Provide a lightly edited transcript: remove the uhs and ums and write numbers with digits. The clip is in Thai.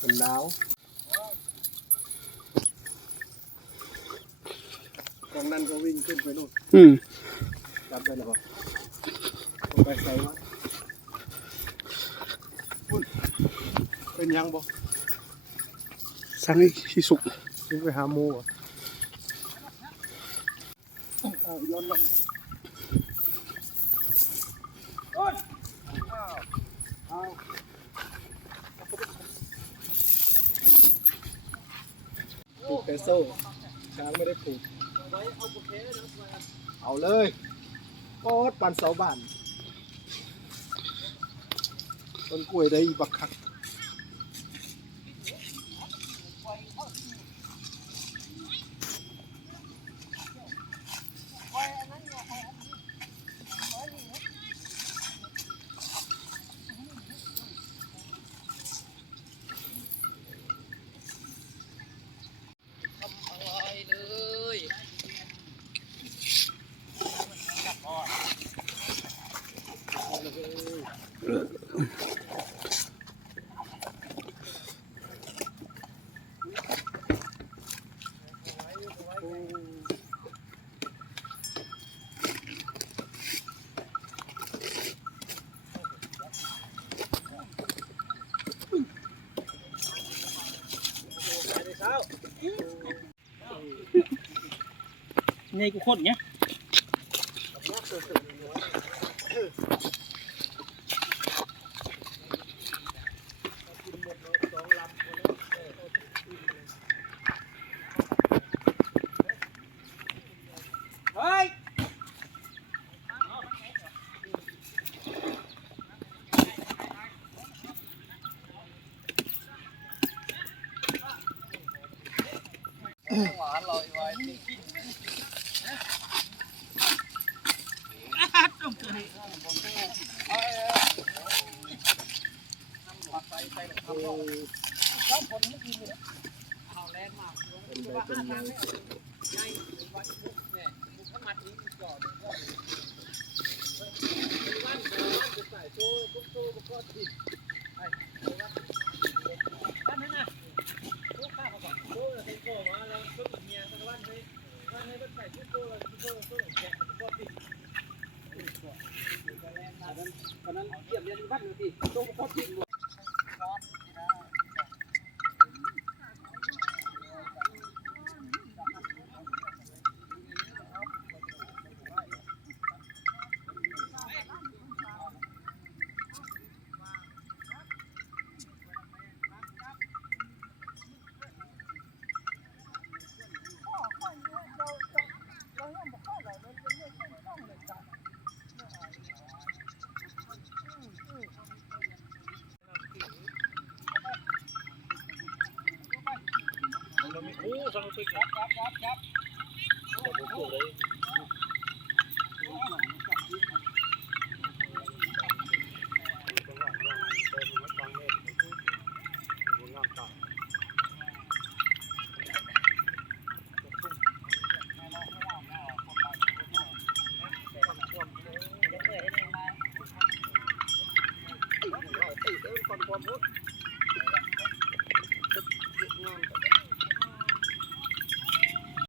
มันหนาวตรงนั้นก็วิ่งขึ้นไปนู่นจับได้หรอไปใส่วะเป็นยังบ่สั่งให้ที่สุกวิ่งไปหาหมูอ่ะย้อนลงผูกแต่โซ่ช้างไม่ได้ผูกเอาเลยโอ๊ตปันเสาบ้านต้นกล้วยได้อีบักคักไงกูโคตรเนี้ยเฮ้ยหวานลอยไว้ตอนนั้นเกี่ยมเรียนบ้านดูสิต้องพอดทิ้งโอ้สนุกจริงครับ